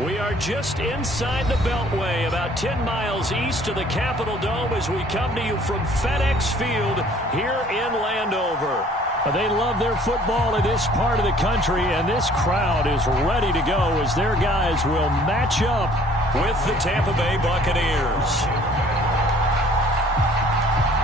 We are just inside the Beltway, about 10 miles east of the Capitol Dome as we come to you from FedEx Field here in Landover. They love their football in this part of the country, and this crowd is ready to go as their guys will match up with the Tampa Bay Buccaneers.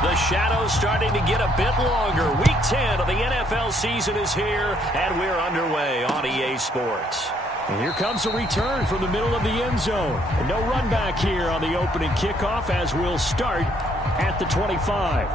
The shadows starting to get a bit longer. Week 10 of the NFL season is here, and we're underway on EA Sports. And here comes a return from the middle of the end zone. And no run back here on the opening kickoff as we'll start at the 25.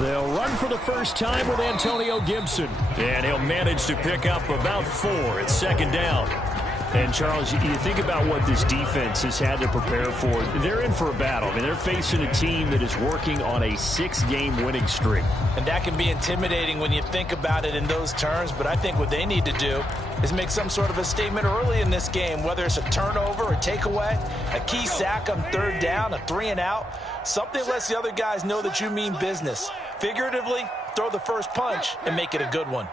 They'll run for the first time with Antonio Gibson. And he'll manage to pick up about 4 at second down. And, Charles, you think about what this defense has had to prepare for. They're in for a battle. I mean, they're facing a team that is working on a 6-game winning streak. And that can be intimidating when you think about it in those terms. But I think what they need to do is make some sort of a statement early in this game, whether it's a turnover, a takeaway, a key sack on third down, a 3-and-out. Something lets the other guys know that you mean business. Figuratively, throw the first punch and make it a good one.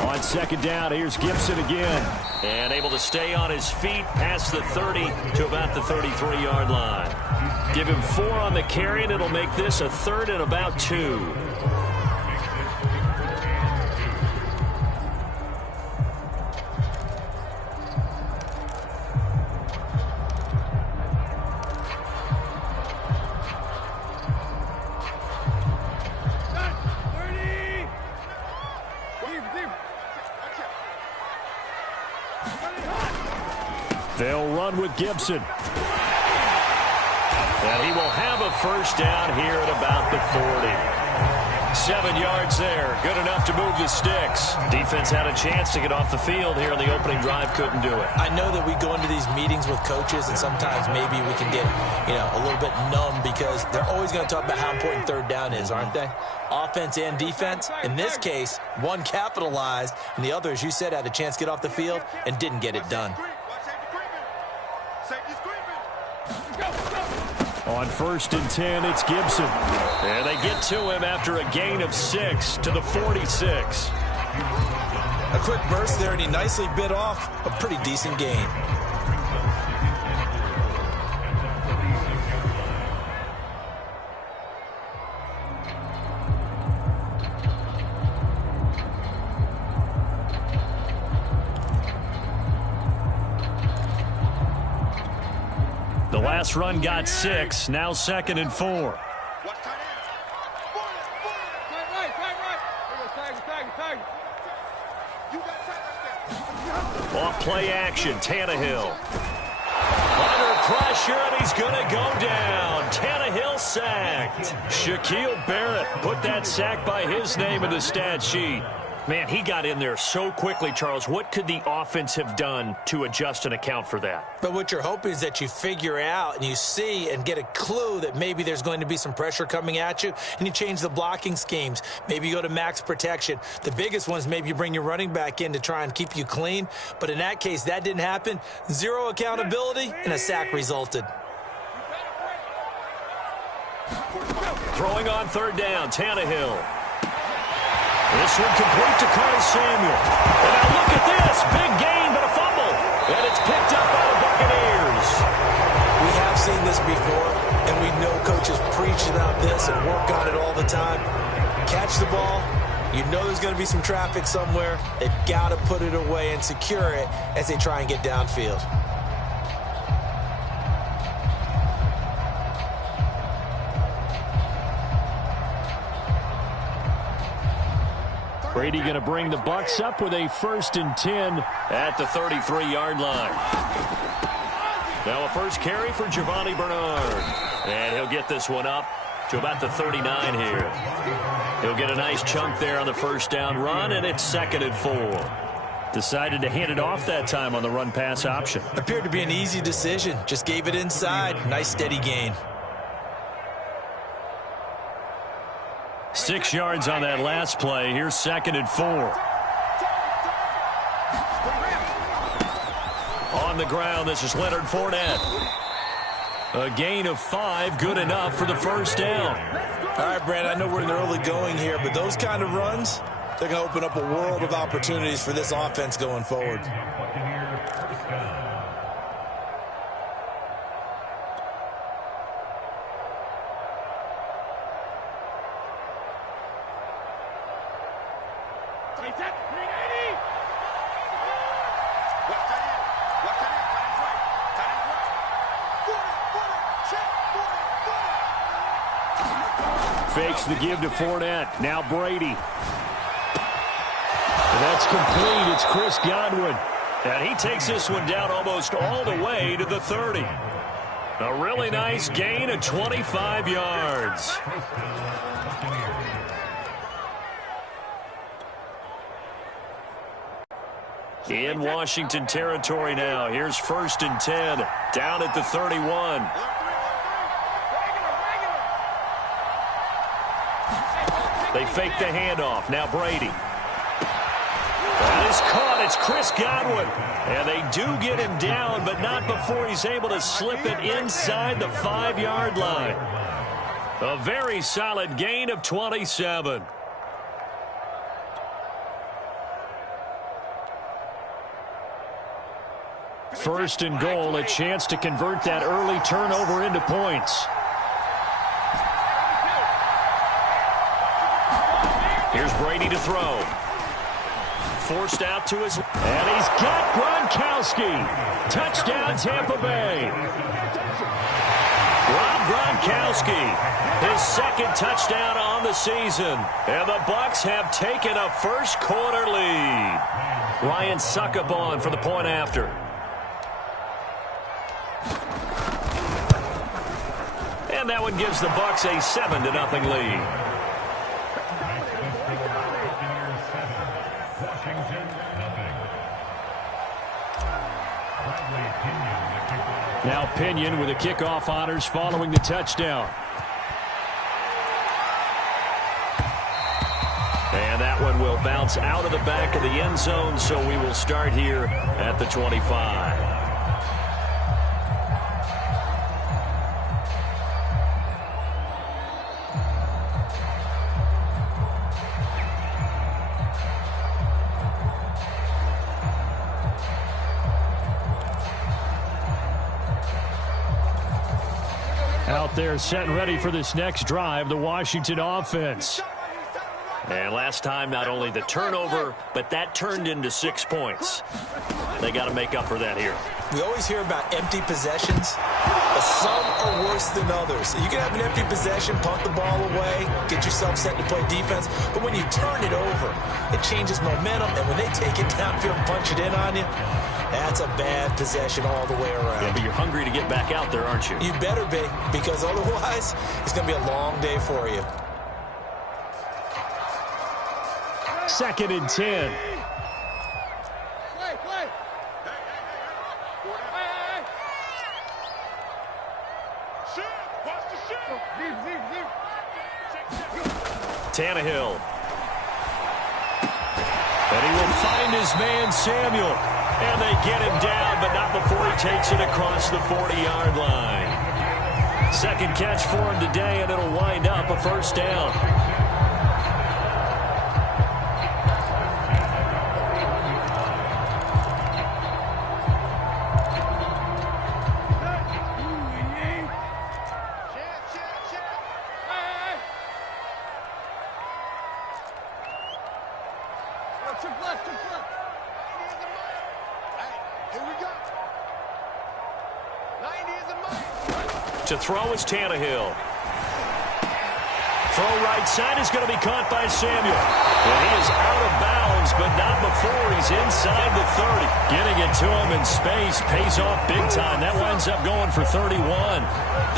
On second down, here's Gibson again. And able to stay on his feet past the 30 to about the 33-yard line. Give him 4 on the carry, and it'll make this a 3rd and about 2. They'll run with Gibson. And he will have a first down here at about the 40. 7 yards there. Good enough to move the sticks. Defense had a chance to get off the field here in the opening drive. Couldn't do it. I know that we go into these meetings with coaches, and sometimes maybe we can get, a little bit numb because they're always going to talk about how important third down is, aren't they? Offense and defense. In this case, one capitalized, and the other, as you said, had a chance to get off the field and didn't get it done. On 1st and 10, it's Gibson. And they get to him after a gain of 6 to the 46. A quick burst there, and he nicely bit off a pretty decent gain. The last run got 6, now 2nd and 4. Off play action, Tannehill. Under pressure, and he's going to go down. Tannehill sacked. Shaquille Barrett put that sack by his name in the stat sheet. Man, he got in there so quickly, Charles. What could the offense have done to adjust and account for that? But what you're hoping is that you figure out and you see and get a clue that maybe there's going to be some pressure coming at you, and you change the blocking schemes. Maybe you go to max protection. The biggest one is maybe you bring your running back in to try and keep you clean. But in that case, that didn't happen. 0 accountability, and a sack resulted. Throwing on 3rd down, Tannehill. This one complete to Curtis Samuel. And now look at this. Big gain, but a fumble. And it's picked up by the Buccaneers. We have seen this before, and we know coaches preach about this and work on it all the time. Catch the ball. You know there's going to be some traffic somewhere. They've got to put it away and secure it as they try and get downfield. Brady going to bring the Bucs up with a 1st and 10 at the 33-yard line. Now a first carry for Giovanni Bernard. And he'll get this one up to about the 39 here. He'll get a nice chunk there on the first down run, and it's 2nd and 4. Decided to hand it off that time on the run-pass option. Appeared to be an easy decision. Just gave it inside. Nice steady gain. 6 yards on that last play. Here's 2nd and 4. On the ground, this is Leonard Fournette. A gain of 5, good enough for the first down. All right, Brandon, I know we're in the early going here, but those kind of runs, they're going to open up a world of opportunities for this offense going forward. Fakes the give to Fournette. Now Brady. And that's complete. It's Chris Godwin. And he takes this one down almost all the way to the 30. A really nice gain of 25 yards. In Washington territory now. Here's 1st and 10. Down at the 31. They fake the handoff. Now Brady. That is caught. It's Chris Godwin. And they do get him down, but not before he's able to slip it inside the 5-yard line. A very solid gain of 27. First and goal, a chance to convert that early turnover into points. Here's Brady to throw. Forced out to his... And he's got Gronkowski. Touchdown, Tampa Bay. Rob Gronkowski, his 2nd touchdown on the season. And the Bucs have taken a first-quarter lead. Ryan Succop for the point after. And that one gives the Bucs a 7-0 lead. Now Pinion with the kickoff honors following the touchdown. And that one will bounce out of the back of the end zone, so we will start here at the 25. Out there set and ready for this next drive, the Washington offense. And last time, not only the turnover, but that turned into 6 points. They got to make up for that here. We always hear about empty possessions, but some are worse than others. You can have an empty possession, punt the ball away, get yourself set to play defense, but when you turn it over, it changes momentum, and when they take it downfield and punch it in on you, that's a bad possession all the way around. Yeah, but you're hungry to get back out there, aren't you? You better be, because otherwise, it's going to be a long day for you. 2nd and 10. Tannehill. And he will find his man Samuel. And they get him down, but not before he takes it across the 40-yard line. 2nd catch for him today, and it'll wind up a first down. To throw is Tannehill. Throw right side is going to be caught by Samuel. And he is out of bounds, but not before he's inside the 30. Getting it to him in space pays off big time. That winds up going for 31.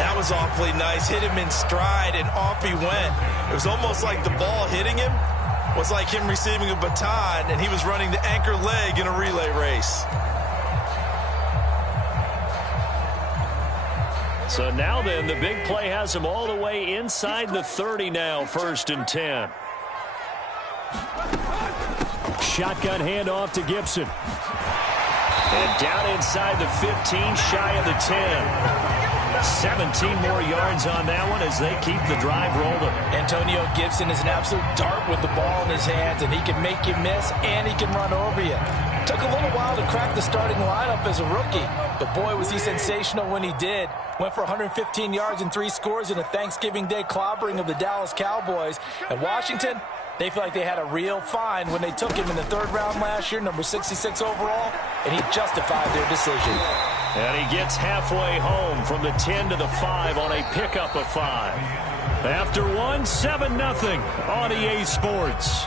That was awfully nice. Hit him in stride, and off he went. It was almost like the ball hitting him was like him receiving a baton, and he was running the anchor leg in a relay race. So now then, the big play has him all the way inside the 30 now, 1st and 10. Shotgun handoff to Gibson. And down inside the 15, shy of the 10. 17 more yards on that one as they keep the drive rolling. Antonio Gibson is an absolute dart with the ball in his hands, and he can make you miss, and he can run over you. Took a little while to crack the starting lineup as a rookie, but boy, was he sensational when he did. Went for 115 yards and 3 scores in a Thanksgiving Day clobbering of the Dallas Cowboys. And Washington, they feel like they had a real find when they took him in the 3rd round last year, number 66 overall, and he justified their decision. And he gets halfway home from the 10 to the 5 on a pickup of 5. After 1, 7-0 on EA Sports.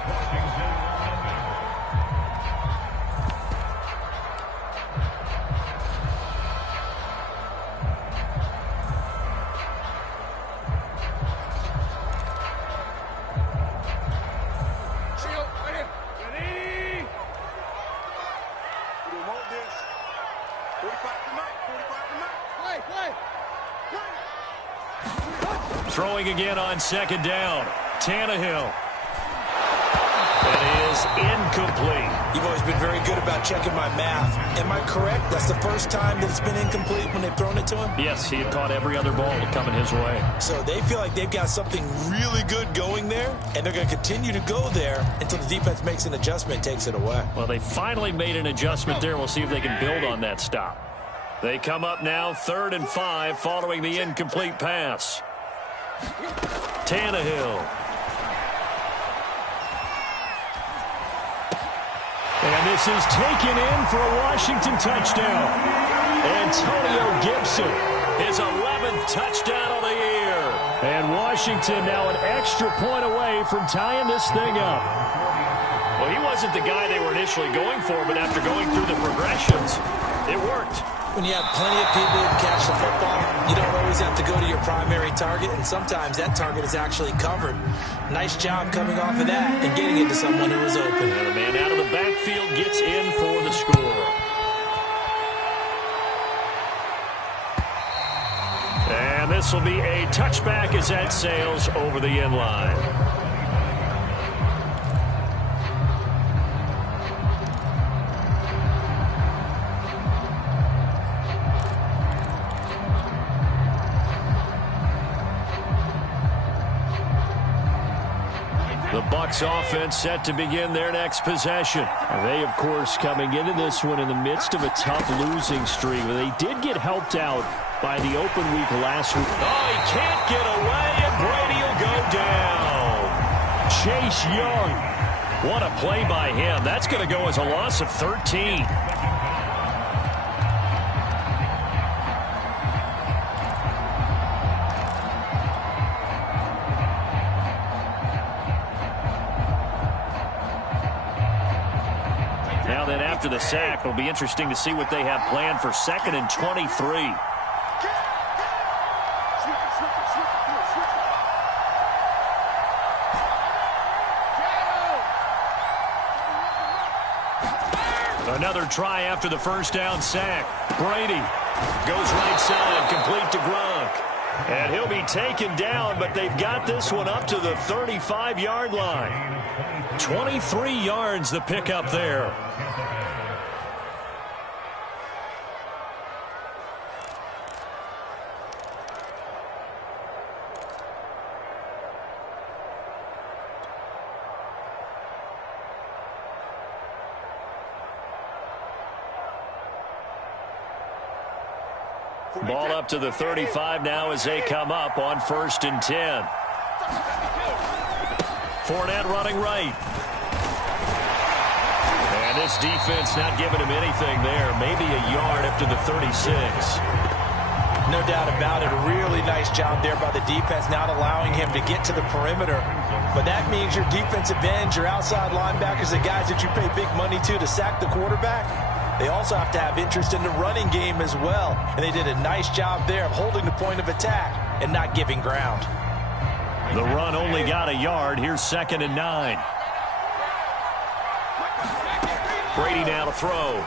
Throwing again on 2nd down. Tannehill. It is incomplete. You've always been very good about checking my math. Am I correct? That's the first time that it's been incomplete when they've thrown it to him? Yes, he had caught every other ball coming his way. So they feel like they've got something really good going there, and they're going to continue to go there until the defense makes an adjustment, takes it away. Well, they finally made an adjustment there. We'll see if they can build on that stop. They come up now 3rd and 5 following the incomplete pass. Tannehill. And this is taken in for a Washington touchdown. Antonio Gibson, his 11th touchdown of the year. And Washington now an extra point away from tying this thing up. Well, he wasn't the guy they were initially going for, but after going through the progressions, it worked. When you have plenty of people who can catch the football, you don't always have to go to your primary target, and sometimes that target is actually covered. Nice job coming off of that and getting it to someone who was open. And the man out of the backfield gets in for the score. And this will be a touchback as that sails over the end line. The Bucs offense set to begin their next possession. They, of course, coming into this one in the midst of a tough losing streak. They did get helped out by the open week last week. Oh, he can't get away, and Brady will go down. Chase Young. What a play by him. That's going to go as a loss of 13. Now then, after the sack, it'll be interesting to see what they have planned for 2nd and 23. Another try after the 1st down sack. Brady goes right side, complete to Gronk. And he'll be taken down, but they've got this one up to the 35-yard line. 23 yards the pickup there. Ball up to the 35 now as they come up on 1st and 10. Fournette running right. And this defense not giving him anything there. Maybe a yard up to the 36. No doubt about it. A really nice job there by the defense, not allowing him to get to the perimeter. But that means your defensive ends, your outside linebackers, the guys that you pay big money to sack the quarterback, they also have to have interest in the running game as well. And they did a nice job there of holding the point of attack and not giving ground. The run only got a yard. Here's 2nd and 9. Brady now to throw.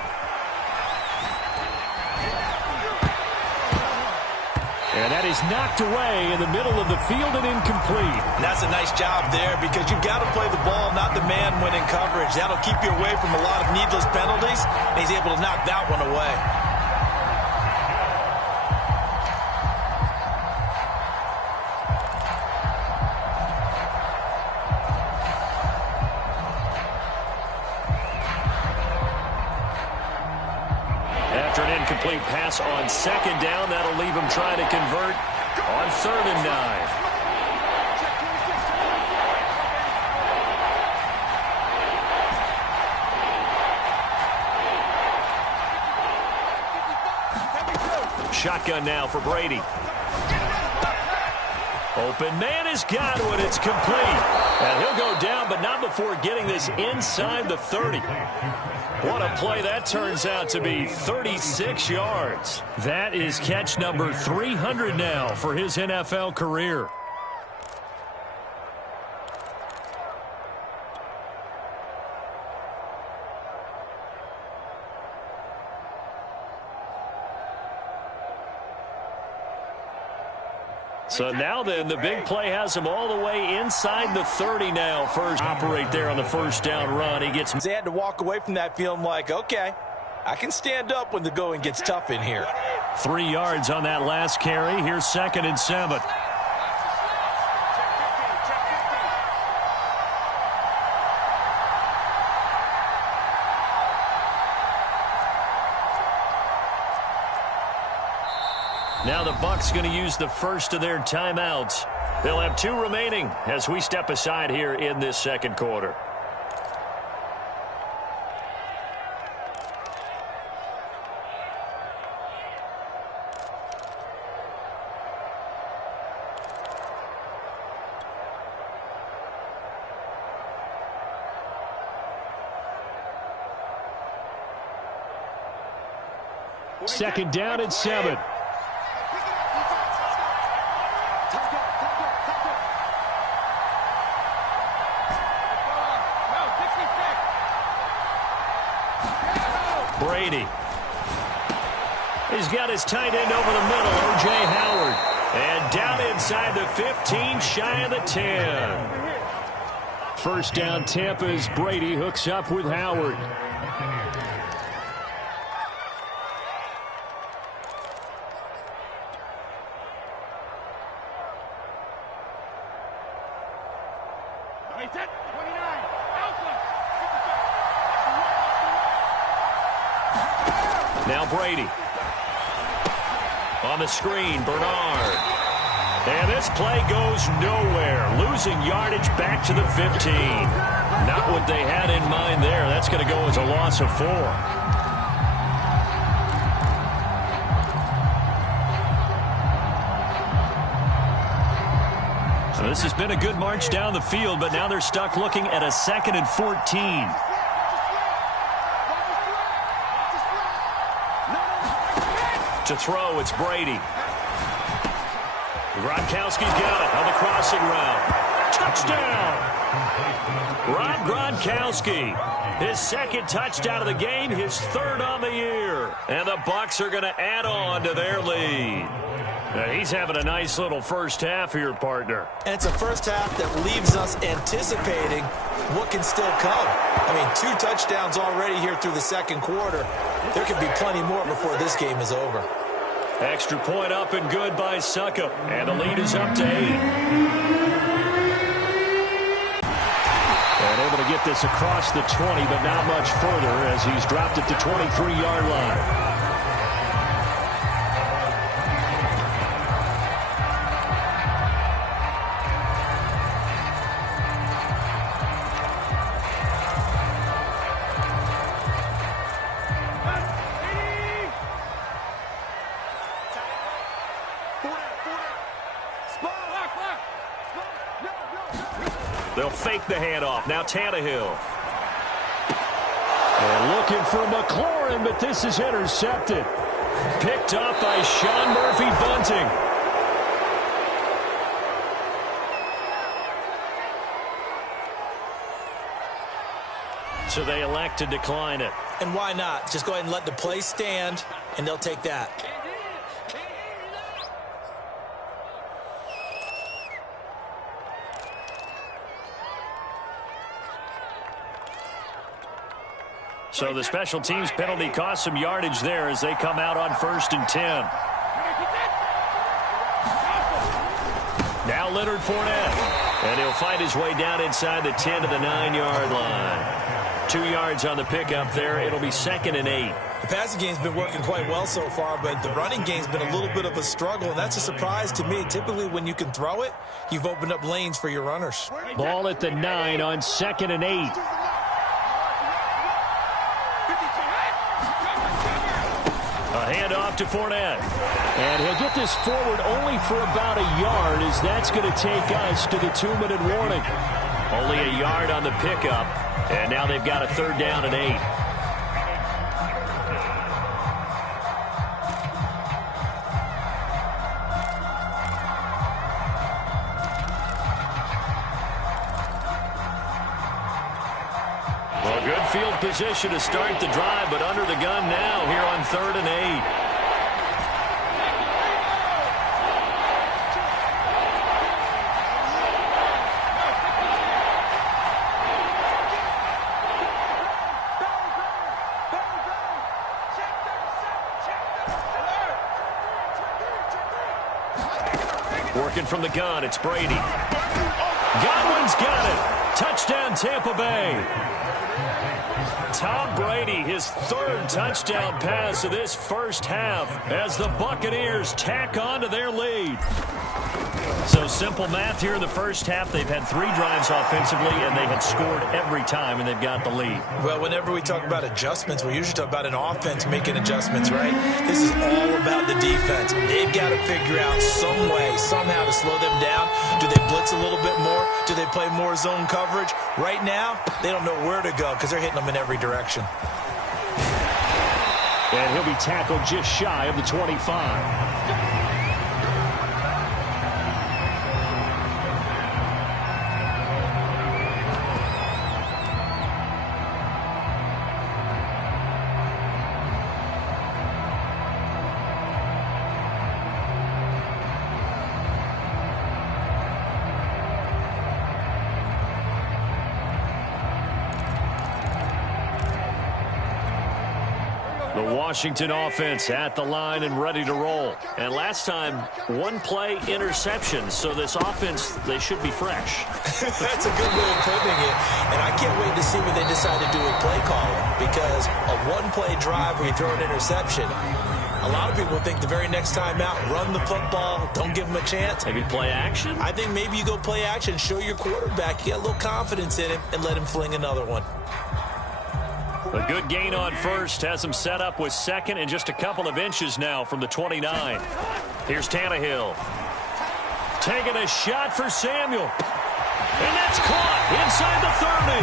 And that is knocked away in the middle of the field and incomplete. And that's a nice job there because you've got to play the ball, not the man when in coverage. That'll keep you away from a lot of needless penalties, and he's able to knock that one away. After an incomplete pass on second down, that'll leave him trying to convert on 3rd and 9. Shotgun now for Brady. Open man has got one. It's complete. And he'll go down, but not before getting this inside the 30. What a play that turns out to be. 36 yards. That is catch number 300 now for his NFL career. So now then, the big play has him all the way inside the 30 now. First operate there on the first down run. He gets. They had to walk away from that feeling like, okay, I can stand up when the going gets tough in here. 3 yards on that last carry. Here's 2nd and 7. Now the Bucs going to use the first of their timeouts. They'll have 2 remaining as we step aside here in this second quarter. Second down and 7. Brady. He's got his tight end over the middle, O.J. Howard. And down inside the 15, shy of the 10. First down, Tampa's Brady hooks up with Howard. Now Brady. On the screen, Bernard. And this play goes nowhere. Losing yardage back to the 15. Not what they had in mind there. That's going to go as a loss of 4. So this has been a good march down the field, but now they're stuck looking at a 2nd and 14. To throw, it's Brady. Gronkowski's got it on the crossing route. Touchdown! Rob Gronkowski. His 2nd touchdown of the game, his 3rd on the year. And the Bucs are going to add on to their lead. Now he's having a nice little first half here, partner. And it's a first half that leaves us anticipating what can still come. I mean, 2 touchdowns already here through the second quarter. There could be plenty more before this game is over. Extra point up and good by Succop. And the lead is up to 8. And able to get this across the 20, but not much further as he's dropped at the 23-yard line. They'll fake the handoff. Now Tannehill. And looking for McLaurin, but this is intercepted. Picked up by Sean Murphy-Bunting. So they elect to decline it. And why not? Just go ahead and let the play stand, and they'll take that. So the special teams penalty cost some yardage there as they come out on 1st and 10. Now Leonard Fournette. And he'll fight his way down inside the 10 to the 9-yard line. 2 yards on the pickup there. It'll be 2nd and 8. The passing game's been working quite well so far, but the running game's been a little bit of a struggle, and that's a surprise to me. Typically, when you can throw it, you've opened up lanes for your runners. Ball at the 9 on 2nd and 8. A handoff to Fournette. And he'll get this forward only for about a yard, as that's going to take us to the 2-minute warning. Only a yard on the pickup, and now they've got a 3rd down and 8. Well, good field position to start the drive, but under the gun now here on 3rd and 8. Working from the gun, it's Brady. Godwin's got it. Touchdown, Tampa Bay. Tom Brady, his 3rd touchdown pass of this first half as the Buccaneers tack on to their lead. So simple math here in the first half. They've had 3 drives offensively, and they had scored every time, and they've got the lead. Well, whenever we talk about adjustments, we usually talk about an offense making adjustments, right? This is all about the defense. They've got to figure out some way, somehow to slow them down. Do they blitz a little bit more? Do they play more zone coverage? Right now, they don't know where to go because they're hitting them in every direction. And he'll be tackled just shy of the 25. Washington offense at the line and ready to roll. And last time, 1-play interception. So this offense, they should be fresh. That's a good way of putting it. And I can't wait to see what they decide to do with play calling. Because a 1-play drive where you throw an interception, a lot of people think the very next time out, run the football, don't give them a chance. Maybe play action? I think maybe you go play action, show your quarterback, you get a little confidence in him, and let him fling another one. A good gain on 1st has him set up with 2nd and just a couple of inches now from the 29. Here's Tannehill. Taking a shot for Samuel. And that's caught inside the 30.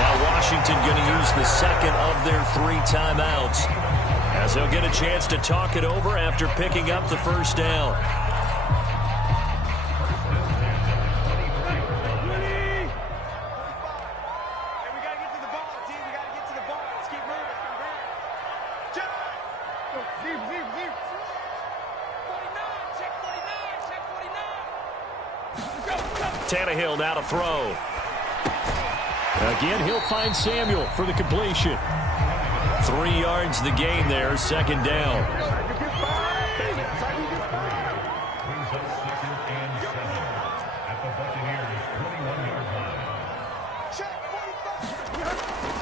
Now Washington going to use the 2nd of their 3 timeouts, as they'll get a chance to talk it over after picking up the 1st down. Tannehill now to throw. Again, he'll find Samuel for the completion. 3 yards the gain there, 2nd down.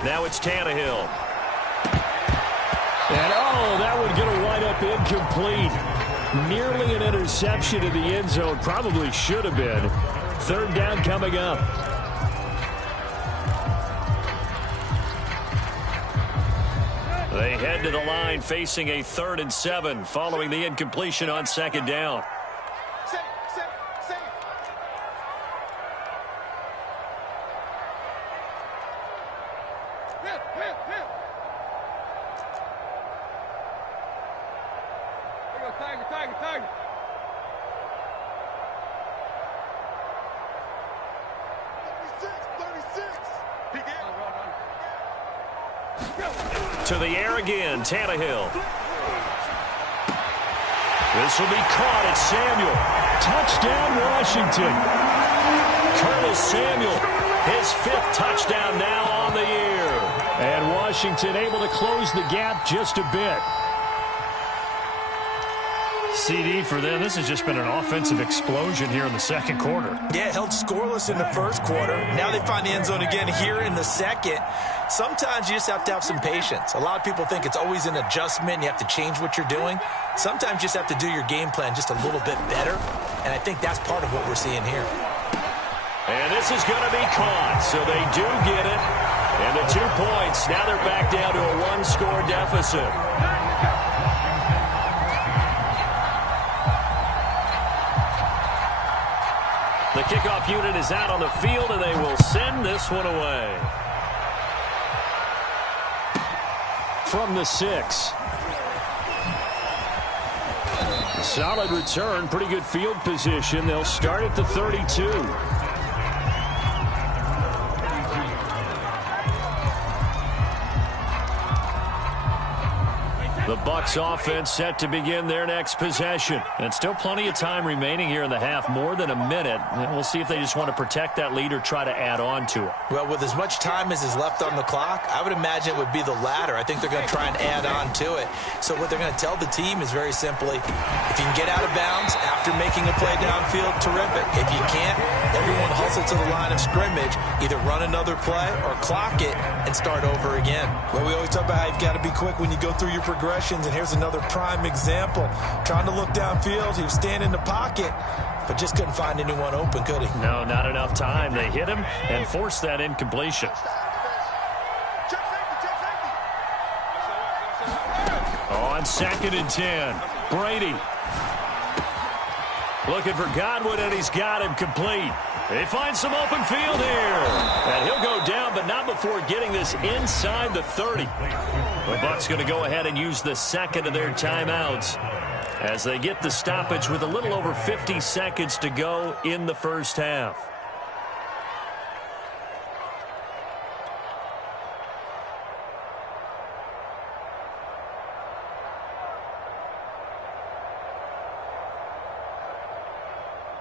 Now it's Tannehill. And that one going to wind up incomplete. Nearly an interception in the end zone. Probably should have been. 3rd down coming up. They head to the line facing a 3rd and 7 following the incompletion on 2nd down. To the air again, Tannehill. This will be caught at Samuel. Touchdown, Washington. Curtis Samuel, his 5th touchdown now on the year. And Washington able to close the gap just a bit. CD for them. This has just been an offensive explosion here in the second quarter. Yeah, held scoreless in the first quarter. Now they find the end zone again here in the second. Sometimes you just have to have some patience. A lot of people think it's always an adjustment. You have to change what you're doing. Sometimes you just have to do your game plan just a little bit better. And I think that's part of what we're seeing here. And this is going to be caught. So they do get it. And the 2 points. Now they're back down to a 1-score deficit. The kickoff unit is out on the field, and they will send this one away. From the 6. Solid return, pretty good field position. They'll start at the 32. The Bucs offense set to begin their next possession. And still plenty of time remaining here in the half, more than a minute. And we'll see if they just want to protect that lead or try to add on to it. Well, with as much time as is left on the clock, I would imagine it would be the latter. I think they're going to try and add on to it. So what they're going to tell the team is very simply, if you can get out of bounds after making a play downfield, terrific. If you can't, everyone hustle to the line of scrimmage, either run another play or clock it and start over again. Well, we always talk about how you've got to be quick when you go through your progression. And here's another prime example. Trying to look downfield. He was standing in the pocket, but just couldn't find anyone open, could he? No, not enough time. They hit him and forced that incompletion. On 2nd and 10, Brady. Looking for Godwin, and he's got him complete. They find some open field here. And he'll go down, but not before getting this inside the 30. The Bucs going to go ahead and use the second of their timeouts as they get the stoppage with a little over 50 seconds to go in the first half.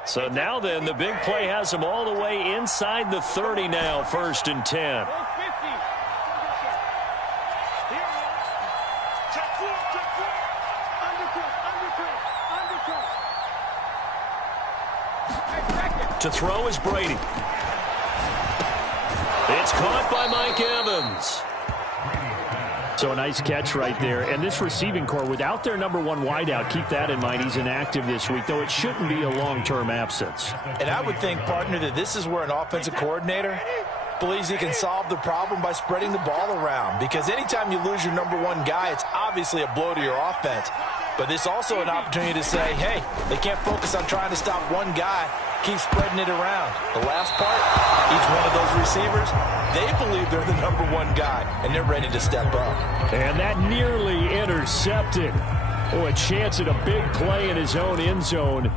So now then, the big play has them all the way inside the 30 now, 1st and 10. To throw is Brady. It's caught by Mike Evans. So a nice catch right there. And this receiving core, without their number 1 wideout, keep that in mind. He's inactive this week, though it shouldn't be a long-term absence. And I would think, partner, that this is where an offensive coordinator believes he can solve the problem by spreading the ball around. Because anytime you lose your number 1 guy, it's obviously a blow to your offense. But this is also an opportunity to say, hey, they can't focus on trying to stop one guy. Keep spreading it around. The last part, each one of those receivers, they believe they're the number 1 guy, and they're ready to step up. And that nearly intercepted. Oh, a chance at a big play in his own end zone.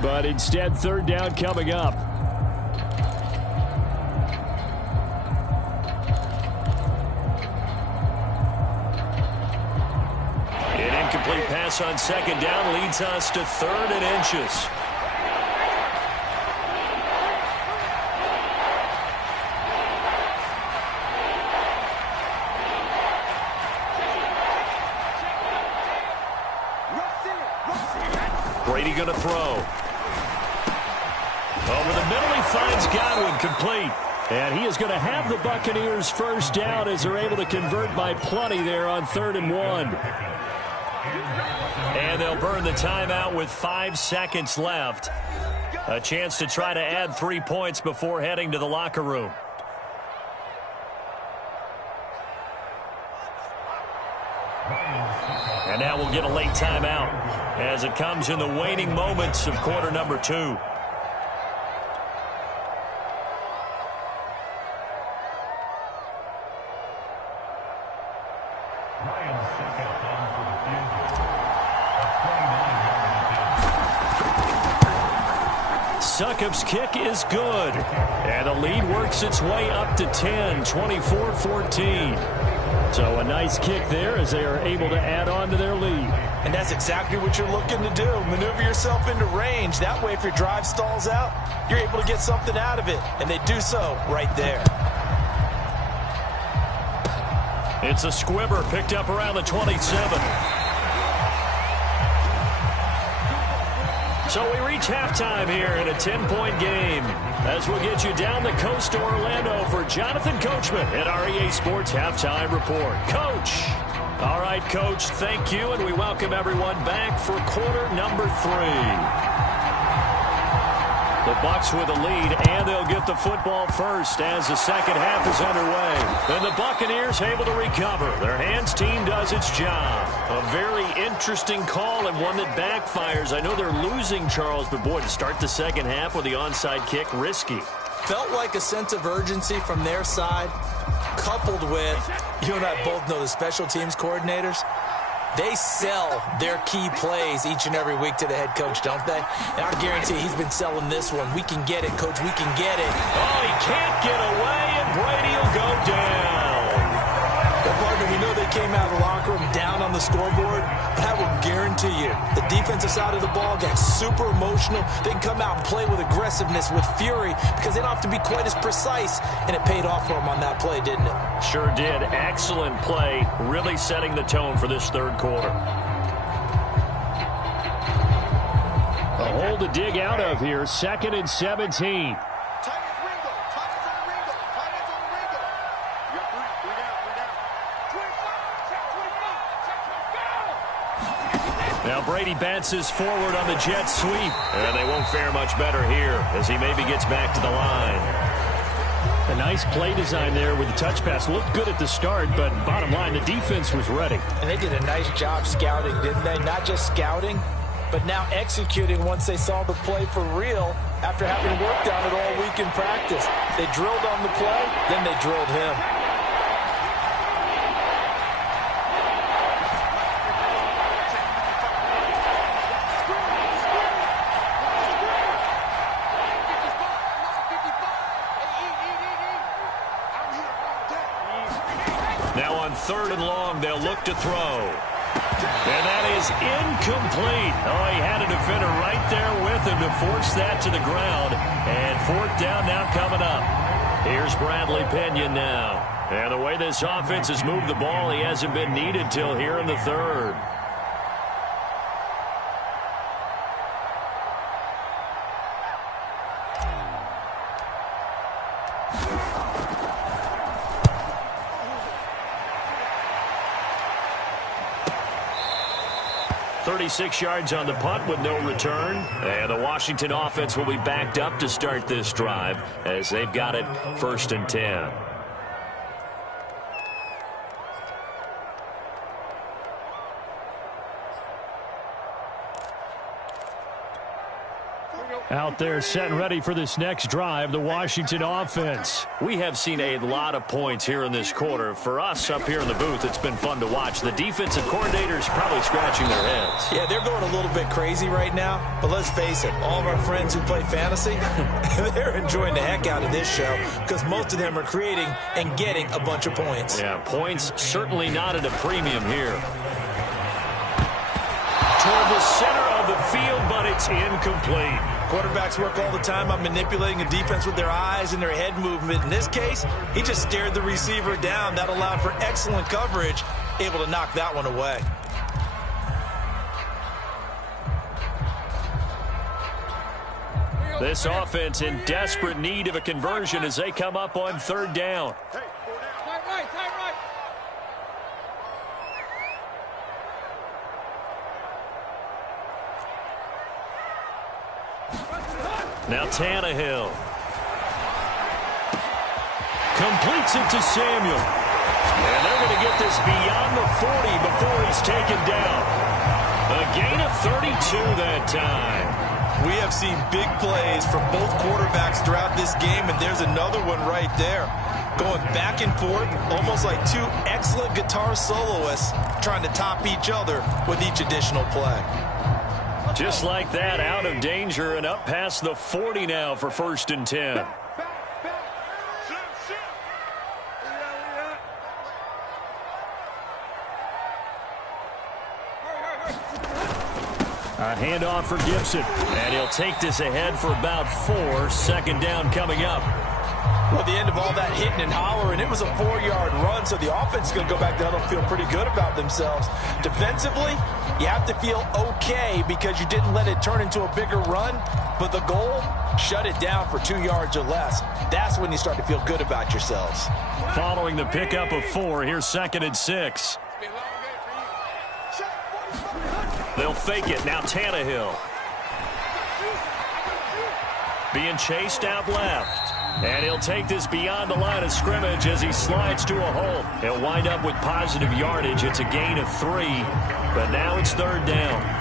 But instead, 3rd down coming up. An incomplete pass on 2nd down leads us to 3rd and inches. Brady going to throw. Over the middle, he finds Godwin, complete. And he is going to have the Buccaneers 1st down as they're able to convert by plenty there on 3rd and 1. And they'll burn the timeout with 5 seconds left. A chance to try to add 3 points before heading to the locker room. And now we'll get a late timeout as it comes in the waning moments of quarter number 2. Succop's kick is good. And the lead works its way up to 10, 24-14. So a nice kick there as they are able to add on to their lead. And that's exactly what you're looking to do. Maneuver yourself into range. That way, if your drive stalls out, you're able to get something out of it. And they do so right there. It's a squibber picked up around the 27. So we reach halftime here in a 10-point game as we'll get you down the coast to Orlando for Jonathan Coachman at our EA Sports Halftime Report. Coach. All right, Coach, thank you, and we welcome everyone back for quarter number 3. The Bucs with a lead, and they'll get the football first as the second half is underway. And the Buccaneers able to recover. Their hands team does its job. A very interesting call and one that backfires. I know they're losing, Charles, but boy, to start the second half with the onside kick, risky. Felt like a sense of urgency from their side, coupled with, you and I both know the special teams coordinators. They sell their key plays each and every week to the head coach, don't they? And I guarantee he's been selling this one. We can get it, Coach. We can get it. Oh, he can't get away, and Brady will go down. Well, partner, we know they came out of the locker room down on the scoreboard, but I will guarantee you the defensive side of the ball got super emotional. They can come out and play with aggressiveness, with fury, because they don't have to be quite as precise, and it paid off for them on that play, didn't it? Sure did. Excellent play, really setting the tone for this third quarter. A hole to dig out of here, 2nd and 17. Now Brady bounces forward on the jet sweep, and they won't fare much better here as he maybe gets back to the line. A nice play design there with the touch pass. Looked good at the start, but bottom line, the defense was ready. And they did a nice job scouting, didn't they? Not just scouting, but now executing once they saw the play for real after having worked on it all week in practice. They drilled on the play, then they drilled him. Now on 3rd and long, they'll look to throw. And that is incomplete. Oh, he had a defender right there with him to force that to the ground. And 4th down now coming up. Here's Bradley Pinion now. And the way this offense has moved the ball, he hasn't been needed till here in the 3rd. .36 yards on the punt with no return. And the Washington offense will be backed up to start this drive as they've got it 1st and 10. Out there set and ready for this next drive, the Washington offense. We have seen a lot of points here in this quarter. For us up here in the booth, it's been fun to watch. The defensive coordinators probably scratching their heads. Yeah, they're going a little bit crazy right now, but let's face it, all of our friends who play fantasy, they're enjoying the heck out of this show because most of them are creating and getting a bunch of points. Yeah, points certainly not at a premium here. Toward the center of the field, but it's incomplete. Quarterbacks work all the time on manipulating a defense with their eyes and their head movement. In this case, he just stared the receiver down. That allowed for excellent coverage, able to knock that one away. This offense in desperate need of a conversion as they come up on 3rd down. Now Tannehill. Completes it to Samuel. And they're going to get this beyond the 40 before he's taken down. A gain of 32 that time. We have seen big plays from both quarterbacks throughout this game, and there's another one right there. Going back and forth, almost like two excellent guitar soloists trying to top each other with each additional play. Just like that, out of danger and up past the 40 now for 1st and 10. Handoff for Gibson. And he'll take this ahead for about 4. Second down coming up. Well, the end of all that hitting and hollering, it was a 4-yard run, so the offense is going to go back down and feel pretty good about themselves. Defensively, you have to feel okay because you didn't let it turn into a bigger run, but the goal, shut it down for 2 yards or less. That's when you start to feel good about yourselves. Following the pickup of 4, here's 2nd and 6. They'll fake it. Now Tannehill. Being chased out left. And he'll take this beyond the line of scrimmage as he slides to a hole. He'll wind up with positive yardage. It's a gain of 3, but now it's 3rd down.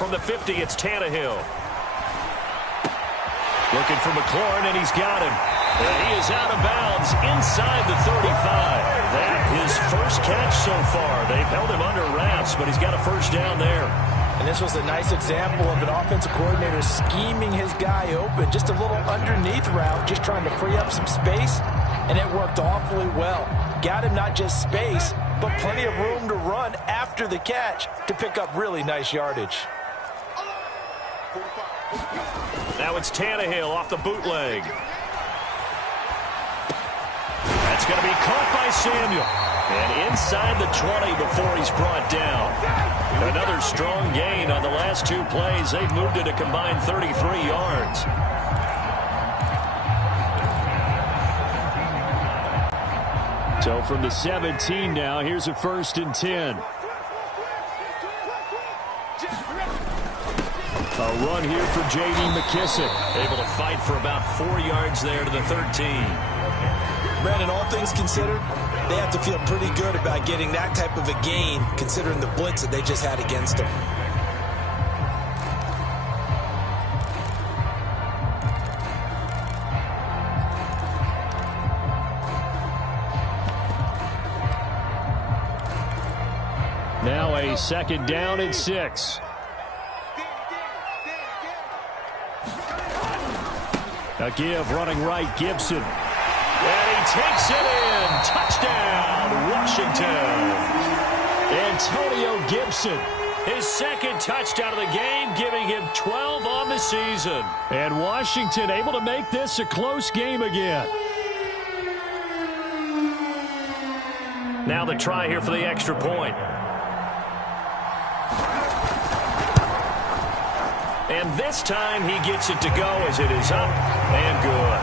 From the 50, it's Tannehill. Looking for McLaurin, and he's got him. And he is out of bounds inside the 35. That his first catch so far. They've held him under wraps, but he's got a first down there. And this was a nice example of an offensive coordinator scheming his guy open. Just a little underneath route, just trying to free up some space, and it worked awfully well. Got him not just space, but plenty of room to run after the catch to pick up really nice yardage. Now it's Tannehill off the bootleg. That's going to be caught by Samuel. And inside the 20 before he's brought down. Another strong gain on the last 2 plays. They've moved it a combined 33 yards. So from the 17 now, here's a 1st and 10. A run here for J.D. McKissic. Able to fight for about 4 yards there to the 13. Brandon, all things considered, they have to feel pretty good about getting that type of a gain considering the blitz that they just had against them. Now a 2nd down and 6. A give running right, Gibson. And he takes it in. Touchdown, Washington. Antonio Gibson. His 2nd touchdown of the game, giving him 12 on the season. And Washington able to make this a close game again. Now the try here for the extra point. And this time he gets it to go as it is up and good.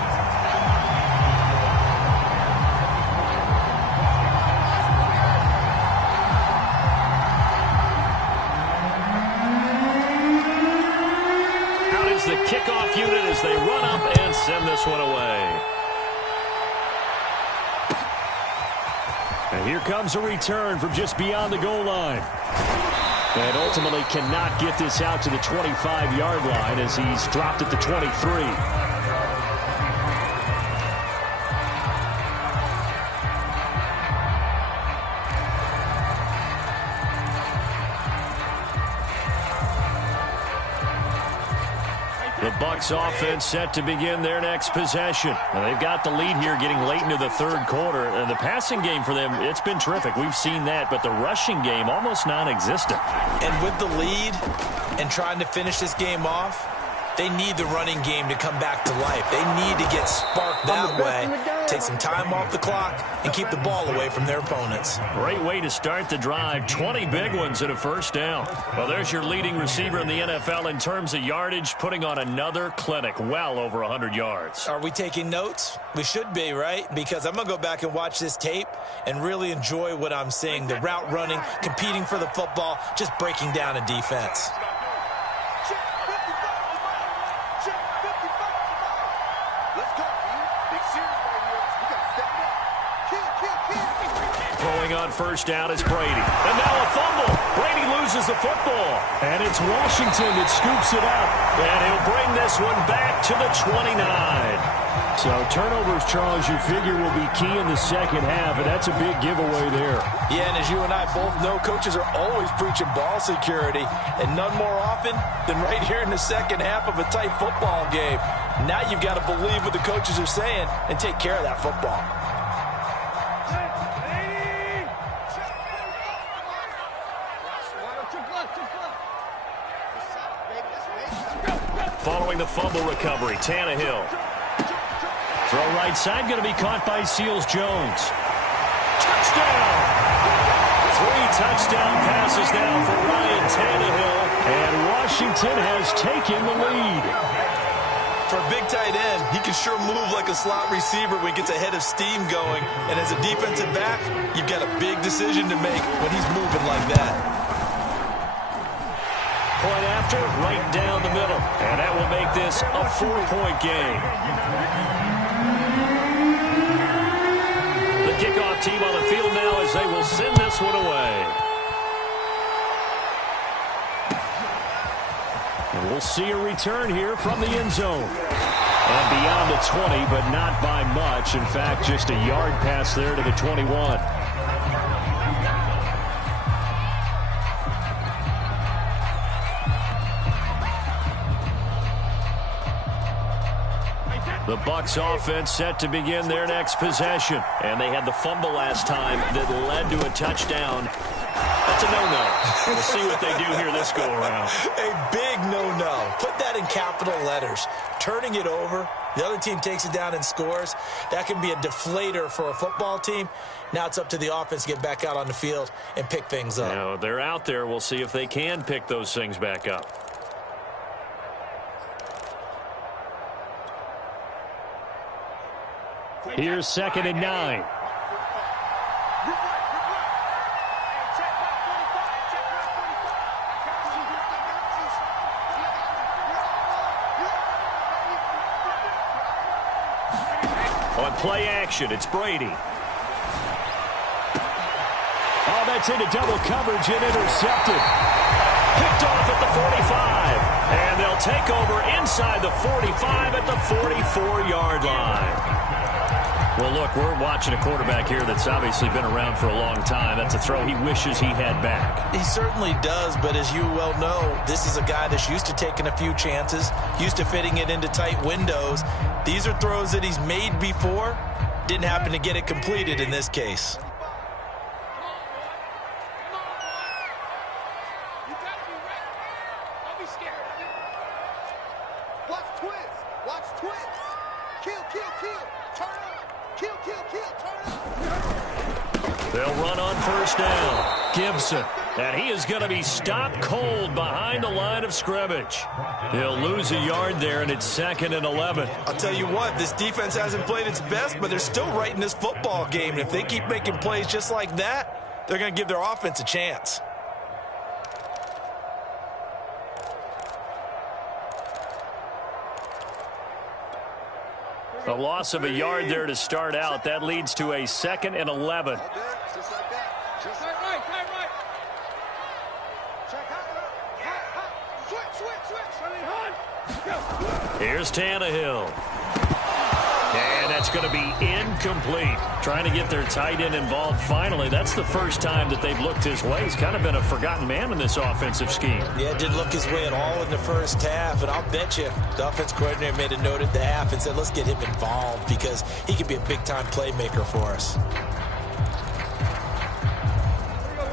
Out is the kickoff unit as they run up and send this one away. And here comes a return from just beyond the goal line. And ultimately cannot get this out to the 25-yard line as he's dropped at the 23. The Bucs offense set to begin their next possession. And they've got the lead here getting late into the 3rd quarter. And the passing game for them, it's been terrific. We've seen that, but the rushing game almost non-existent. And with the lead and trying to finish this game off, they need the running game to come back to life. They need to get sparked that way, take some time off the clock, and keep the ball away from their opponents. Great way to start the drive. 20 big ones and a first down. Well, there's your leading receiver in the NFL in terms of yardage, putting on another clinic, well over 100 yards. Are we taking notes? We should be, right? Because I'm going to go back and watch this tape and really enjoy what I'm seeing. The route running, competing for the football, just breaking down a defense. on first down is Brady. And now a fumble. Brady loses the football. And it's Washington that scoops it up. And he'll bring this one back to the 29. So turnovers, Charles, you figure will be key in the second half, and that's a big giveaway there. Yeah, and as you and I both know, coaches are always preaching ball security, and none more often than right here in the second half of a tight football game. Now you've got to believe what the coaches are saying and take care of that football. Following the fumble recovery, Tannehill. Throw right side, going to be caught by Seals-Jones. Touchdown! 3 touchdown passes now for Ryan Tannehill, and Washington has taken the lead. For a big tight end, he can sure move like a slot receiver when he gets a head of steam going. And as a defensive back, you've got a big decision to make when he's moving like that. Point after, right down the middle. And that will make this a 4-point game. The kickoff team on the field now as they will send this one away. And we'll see a return here from the end zone. And beyond the 20, but not by much. In fact, just a yard pass there to the 21. The Bucs offense set to begin their next possession. And they had the fumble last time that led to a touchdown. That's a no-no. We'll see what they do here this go-around. A big no-no. Put that in capital letters. Turning it over, the other team takes it down and scores. That can be a deflator for a football team. Now it's up to the offense to get back out on the field and pick things up. Now, they're out there. We'll see if they can pick those things back up. Here's 2nd and 9. On play action, it's Brady. Oh, that's into double coverage and intercepted. Picked off at the 45. And they'll take over inside the 45 at the 44-yard line. Well, look, we're watching a quarterback here that's obviously been around for a long time. That's a throw he wishes he had back. He certainly does, but as you well know, this is a guy that's used to taking a few chances, used to fitting it into tight windows. These are throws that he's made before. Didn't happen to get it completed in this case. They'll run on first down. Gibson. And he is going to be stopped cold behind the line of scrimmage. He'll lose a yard there, and it's 2nd and 11. I'll tell you what, this defense hasn't played its best, but they're still right in this football game. And if they keep making plays just like that, they're going to give their offense a chance. A loss of a yard there to start out. That leads to a 2nd and 11. Just like that. Just right. Switch. Here's Tannehill. And that's going to be incomplete. Trying to get their tight end involved finally. That's the first time that they've looked his way. He's kind of been a forgotten man in this offensive scheme. Yeah, it didn't look his way at all in the first half. And I'll bet you the offense coordinator made a note at the half and said, let's get him involved because he could be a big-time playmaker for us.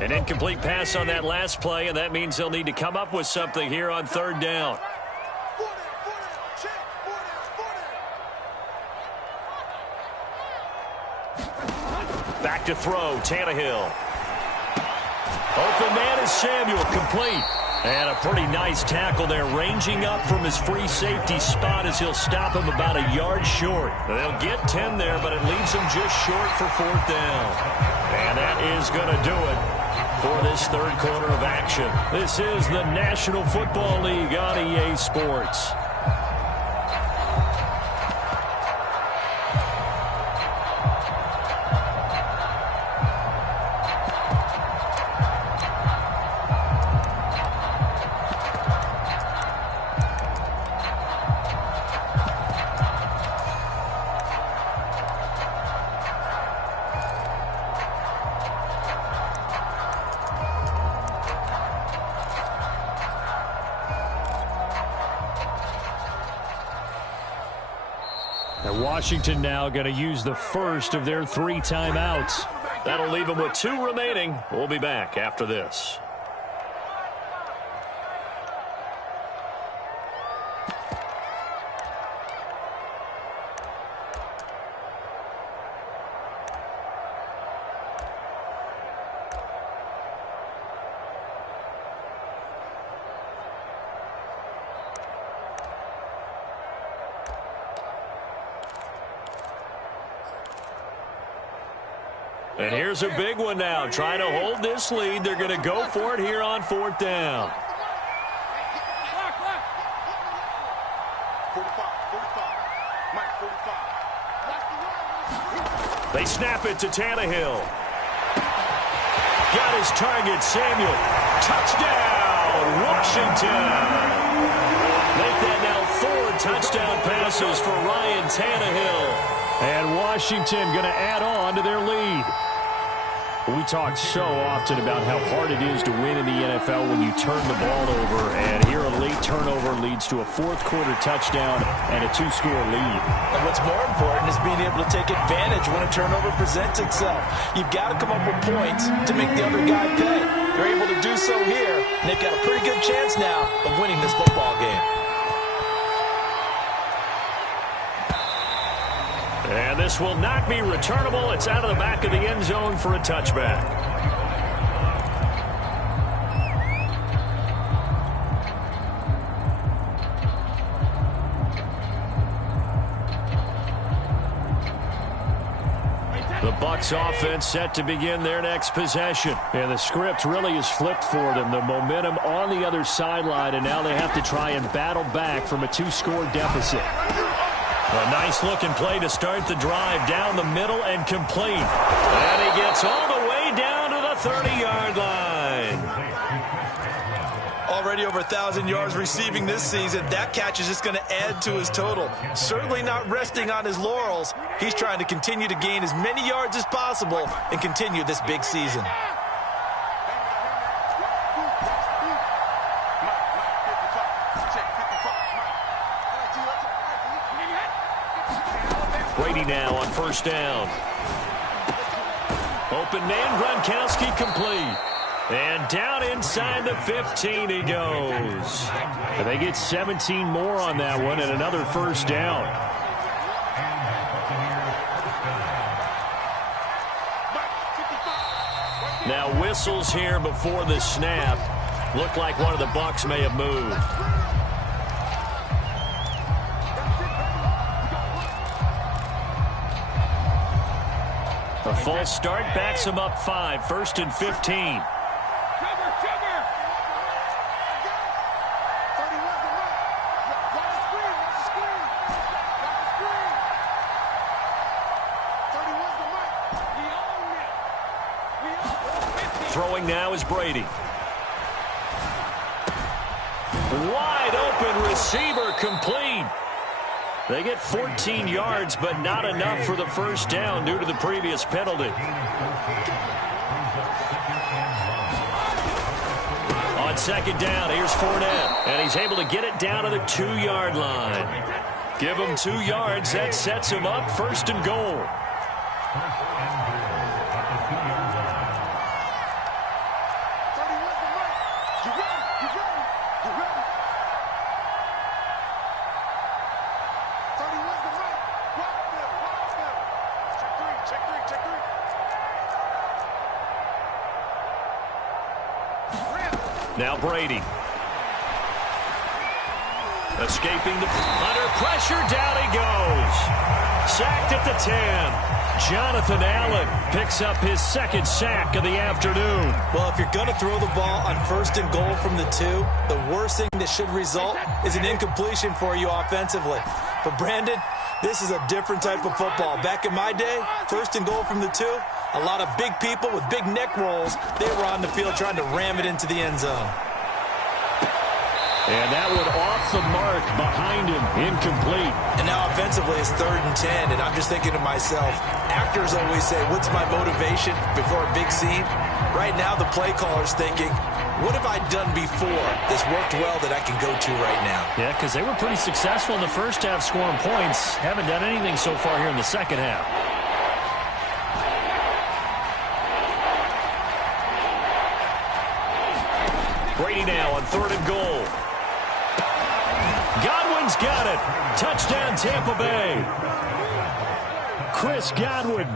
An incomplete pass on that last play, and that means they'll need to come up with something here on 3rd down. Back to throw, Tannehill. Open man is Samuel, complete. And a pretty nice tackle there, ranging up from his free safety spot as he'll stop him about a yard short. They'll get 10 there, but it leaves them just short for 4th down. And that is going to do it for this 3rd quarter of action. This is the National Football League on EA Sports. Washington now going to use the first of their 3 timeouts. That'll leave them with 2 remaining. We'll be back after this. And here's a big one now. Trying to hold this lead. They're going to go for it here on 4th down. 45. They snap it to Tannehill. Got his target, Samuel. Touchdown, Washington. Make that now 4 touchdown passes for Ryan Tannehill. And Washington going to add on to their lead. We talk so often about how hard it is to win in the NFL when you turn the ball over. And here a late turnover leads to a 4th quarter touchdown and a 2-score lead. And what's more important is being able to take advantage when a turnover presents itself. You've got to come up with points to make the other guy pay. They're able to do so here, and they've got a pretty good chance now of winning this football game. And this will not be returnable. It's out of the back of the end zone for a touchback. The Bucs offense set to begin their next possession. And the script really is flipped for them. The momentum on the other sideline, and now they have to try and battle back from a 2-score deficit. A nice-looking play to start the drive down the middle and complete. And he gets all the way down to the 30-yard line. Already over 1,000 yards receiving this season. That catch is just going to add to his total. Certainly not resting on his laurels. He's trying to continue to gain as many yards as possible and continue this big season. Brady now on 1st down. Open man, Gronkowski complete. And down inside the 15 he goes. And they get 17 more on that one and another 1st down. Now whistles here before the snap. Looked like one of the Bucs may have moved. A false start backs him up 5. 1st and 15. Throwing now is Brady. Wide open receiver complete. They get 14 yards, but not enough for the 1st down due to the previous penalty. On 2nd down, here's Fournette, and he's able to get it down to the 2-yard line. Give him 2 yards. That sets him up 1st and goal. Now Brady. Escaping under pressure. Down he goes. Sacked at the 10. Jonathan Allen picks up his 2nd sack of the afternoon. Well, if you're going to throw the ball on 1st and goal from the 2, the worst thing that should result is an incompletion for you offensively. But Brandon, this is a different type of football. Back in my day, 1st and goal from the 2, a lot of big people with big neck rolls. They were on the field trying to ram it into the end zone. And that one off the mark behind him, incomplete. And now offensively it's 3rd and 10, and I'm just thinking to myself, actors always say, what's my motivation before a big scene? Right now the play caller's thinking, What have I done before that's worked well that I can go to right now? Yeah, because they were pretty successful in the first half scoring points. Haven't done anything so far here in the second half. Brady now on 3rd and goal. Godwin's got it. Touchdown, Tampa Bay. Chris Godwin,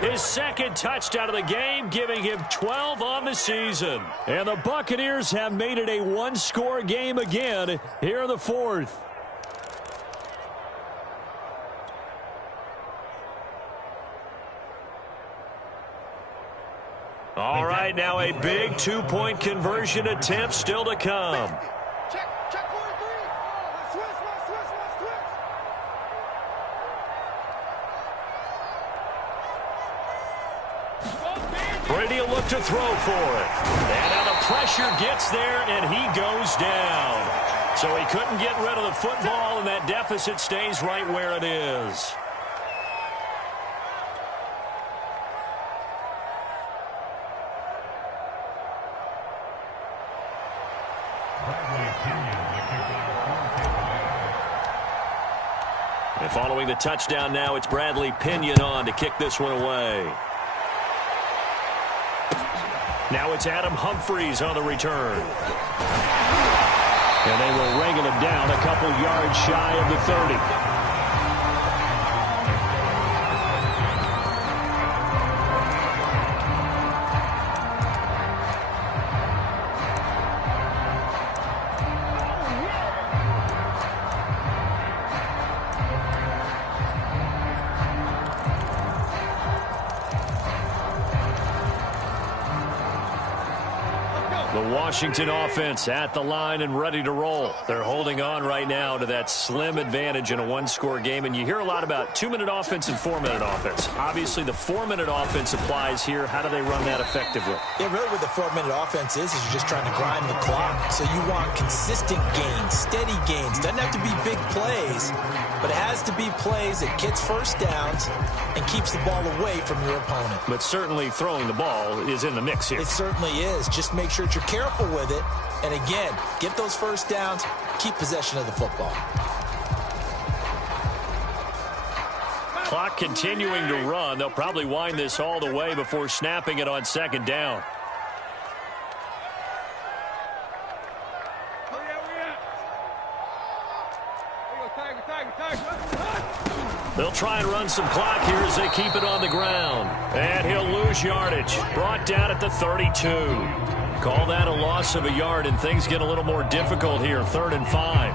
his second touchdown of the game, giving him 12 on the season. And the Buccaneers have made it a one-score game again here in the 4th. All right, now a big two-point conversion attempt still to come. Check 4-3. Let's switch. Brady will look to throw for it. And now the pressure gets there, and he goes down. So he couldn't get rid of the football, and that deficit stays right where it is. And following the touchdown now, it's Bradley Pinion on to kick this one away. Now it's Adam Humphries on the return. And they will wrangle him down a couple yards shy of the 30. Washington offense at the line and ready to roll. They're holding on right now to that slim advantage in a one-score game. And you hear a lot about 2-minute offense and 4-minute offense. Obviously, the 4-minute offense applies here. How do they run that effectively? Yeah, really what the 4-minute offense is you're just trying to grind the clock. So you want consistent gains, steady gains. Doesn't have to be big plays, but it has to be plays that gets first downs and keeps the ball away from your opponent. But certainly throwing the ball is in the mix here. It certainly is. Just make sure that you're careful with it. And again, get those first downs, keep possession of the football. Clock continuing to run. They'll probably wind this all the way before snapping it on 2nd down. They'll try and run some clock here as they keep it on the ground. And he'll lose yardage. Brought down at the 32. Call that a loss of a yard, and things get a little more difficult here. 3rd and 5.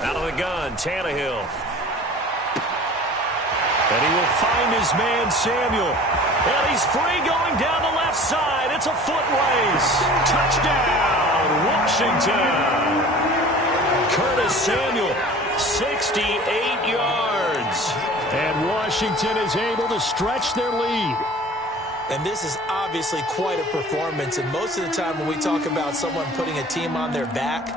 Out of the gun, Tannehill. And he will find his man, Samuel. And he's free going down the left side. It's a foot race. Touchdown, Washington. Curtis Samuel, 68 yards. And Washington is able to stretch their lead. And this is obviously quite a performance. And most of the time when we talk about someone putting a team on their back,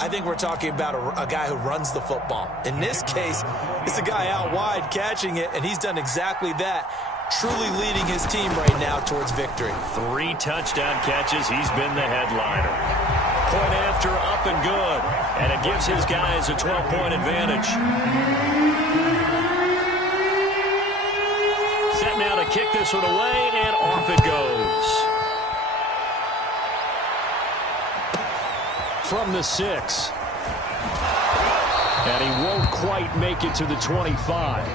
I think we're talking about a guy who runs the football. In this case, it's a guy out wide catching it, and he's done exactly that, truly leading his team right now towards victory. 3 touchdown catches. He's been the headliner. Point after, up and good. And it gives his guys a 12-point advantage. Set now to kick this one away, and off it goes. From the 6. And he won't quite make it to the 25.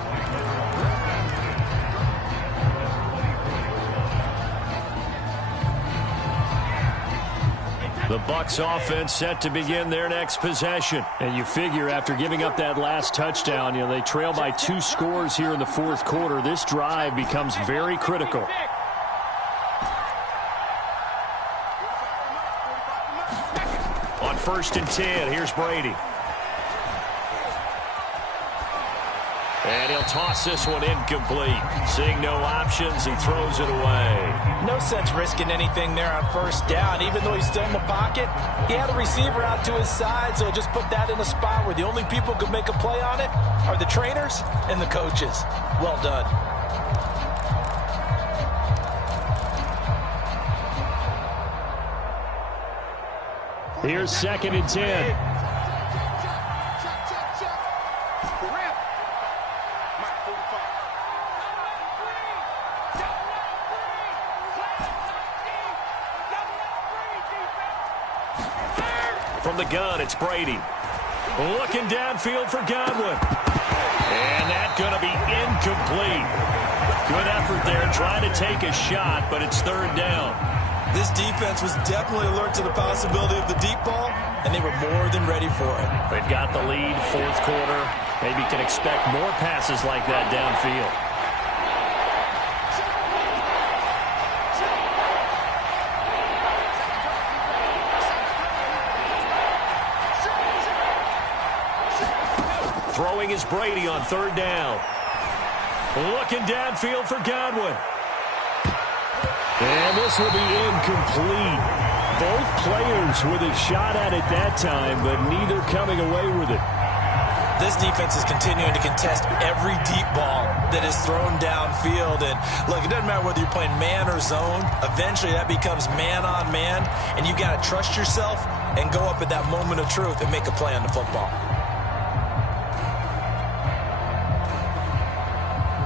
The Bucs offense set to begin their next possession. And you figure after giving up that last touchdown, they trail by 2 scores here in the 4th quarter. This drive becomes very critical. 1st and 10. Here's Brady. And he'll toss this one incomplete. Seeing no options, he throws it away. No sense risking anything there on 1st down. Even though he's still in the pocket, he had a receiver out to his side, so just put that in a spot where the only people who can make a play on it are the trainers and the coaches. Well done. Here's 2nd and 10. From the gun, it's Brady. Looking downfield for Godwin. And that's going to be incomplete. Good effort there trying to take a shot, but it's 3rd down. This defense was definitely alert to the possibility of the deep ball, and they were more than ready for it. They've got the lead, 4th quarter. Maybe can expect more passes like that downfield. Throwing is Brady on 3rd down. Looking downfield for Godwin. And this will be incomplete. Both players with a shot at it that time, but neither coming away with it. This defense is continuing to contest every deep ball that is thrown downfield. And look, it doesn't matter whether you're playing man or zone. Eventually that becomes man on man. And you got to trust yourself and go up at that moment of truth and make a play on the football.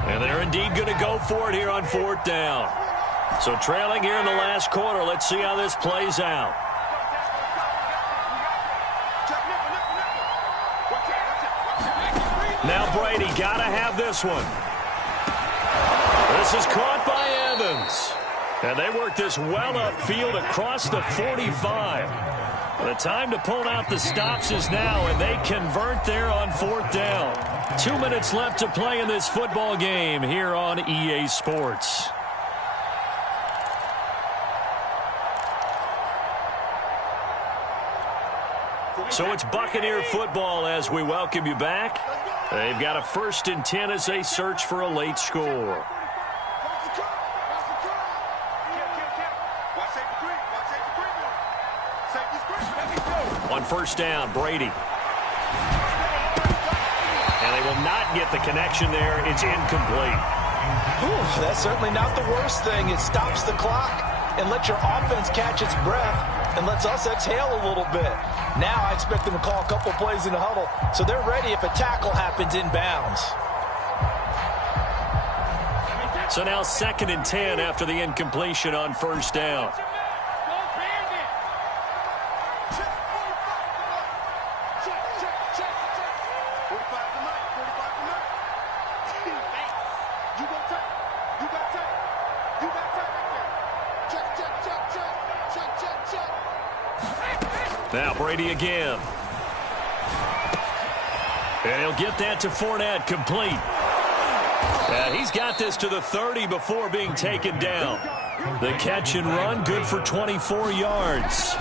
And they're indeed going to go for it here on 4th down. So trailing here in the last quarter. Let's see how this plays out. Now Brady got to have this one. This is caught by Evans. And they work this well upfield across the 45. The time to pull out the stops is now, and they convert there on 4th down. 2 minutes left to play in this football game here on EA Sports. So it's Buccaneer football as we welcome you back. They've got a 1st and 10 as they search for a late score. On 1st down, Brady. And they will not get the connection there. It's incomplete. Whew, that's certainly not the worst thing. It stops the clock and lets your offense catch its breath and lets us exhale a little bit. Now I expect them to call a couple plays in the huddle, so they're ready if a tackle happens inbounds. So now 2nd and 10 after the incompletion on 1st down. Now Brady again. And he'll get that to Fournette, complete. And he's got this to the 30 before being taken down. The catch and run, good for 24 yards.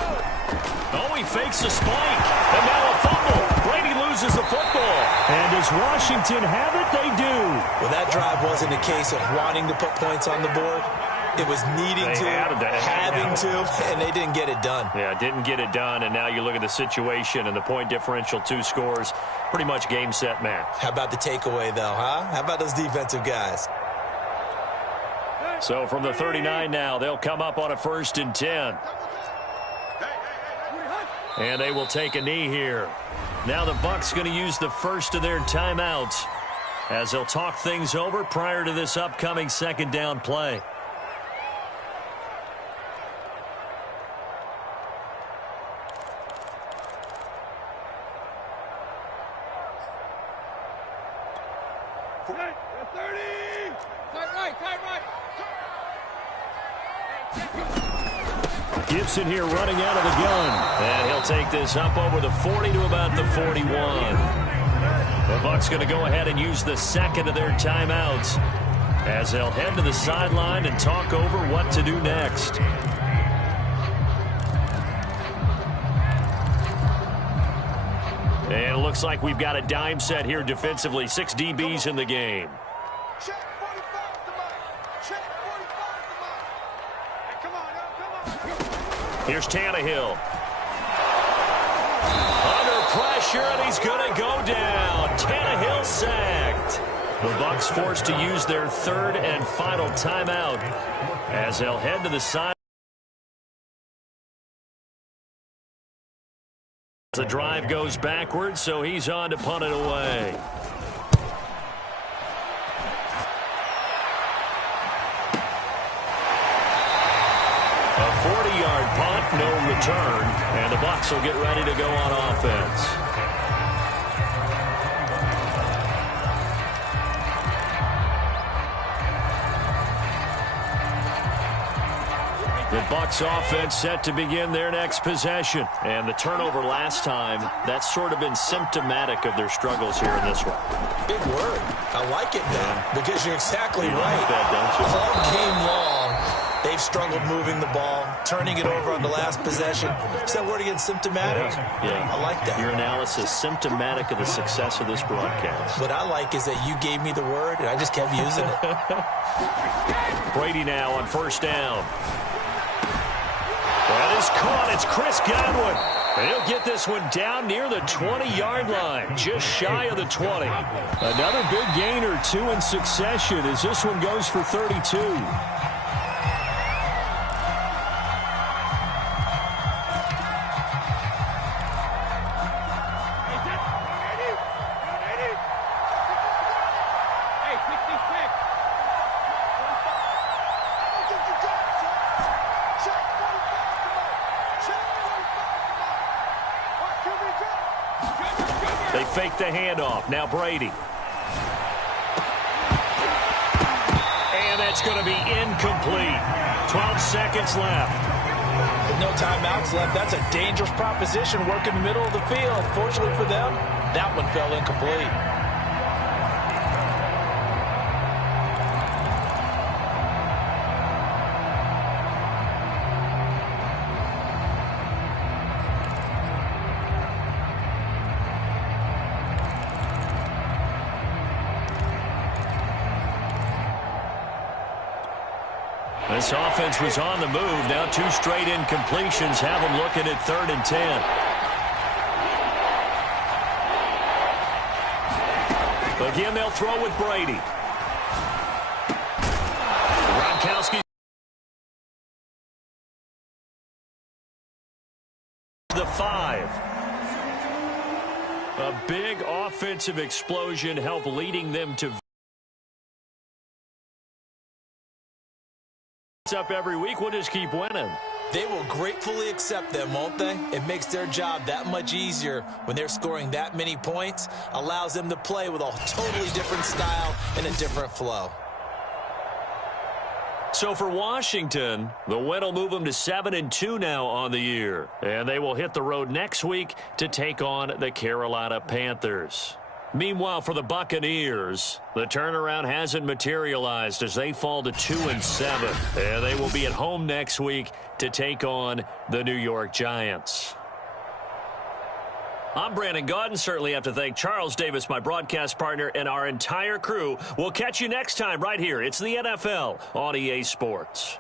Oh, he fakes a spike. And now a fumble. Brady loses the football. And does Washington have it? They do. Well, that drive wasn't a case of wanting to put points on the board. It was needing to, having to, and they didn't get it done. Yeah, didn't get it done, and now you look at the situation and the point differential, 2 scores, pretty much game, set, match. How about the takeaway, though, huh? How about those defensive guys? So from the 39 now, they'll come up on a 1st and 10. And they will take a knee here. Now the Bucs going to use the first of their timeouts as they'll talk things over prior to this upcoming 2nd down play. Gibson here running out of the gun. And he'll take this up over the 40 to about the 41. The Bucs going to go ahead and use the 2nd of their timeouts as they'll head to the sideline and talk over what to do next. And it looks like we've got a dime set here defensively. 6 DBs in the game. Check 45 to mine. Check 45 to mine. Hey, come on, come on. Here's Tannehill. Under pressure, and he's going to go down. Tannehill sacked. The Bucs forced to use their third and final timeout as they'll head to the side. The drive goes backwards, so he's on to punt it away. A 40-yard punt, no return, and the Bucs will get ready to go on offense. The Bucs offense set to begin their next possession. And the turnover last time, that's sort of been symptomatic of their struggles here in this one. Big word. I like it now because you're exactly right. Like that, don't you? All game long, they've struggled moving the ball, turning it over on the last possession. Is that word again, symptomatic? Yeah. I like that. Your analysis, symptomatic of the success of this broadcast. What I like is that you gave me the word, and I just kept using it. Brady now on first down. That is caught. It's Chris Godwin. And he'll get this one down near the 20-yard line, just shy of the 20. Another big gain or two in succession as this one goes for 32. They fake the handoff. Now Brady. And that's going to be incomplete. 12 seconds left. With no timeouts left, that's a dangerous proposition. Work in the middle of the field. Fortunately for them, that one fell incomplete. This offense was on the move. Now 2 straight incompletions have them looking at 3rd and 10. Again, they'll throw with Brady. Gronkowski. The 5. A big offensive explosion helped leading them to up every week. We'll just keep winning. They will gratefully accept them, won't they? It makes their job that much easier when they're scoring that many points. Allows them to play with a totally different style and a different flow. So for Washington, the win will move them to 7-2 now on the year. And they will hit the road next week to take on the Carolina Panthers. Meanwhile, for the Buccaneers, the turnaround hasn't materialized as they fall to 2-7. And they will be at home next week to take on the New York Giants. I'm Brandon Gaudin. Certainly have to thank Charles Davis, my broadcast partner, and our entire crew. We'll catch you next time right here. It's the NFL on EA Sports.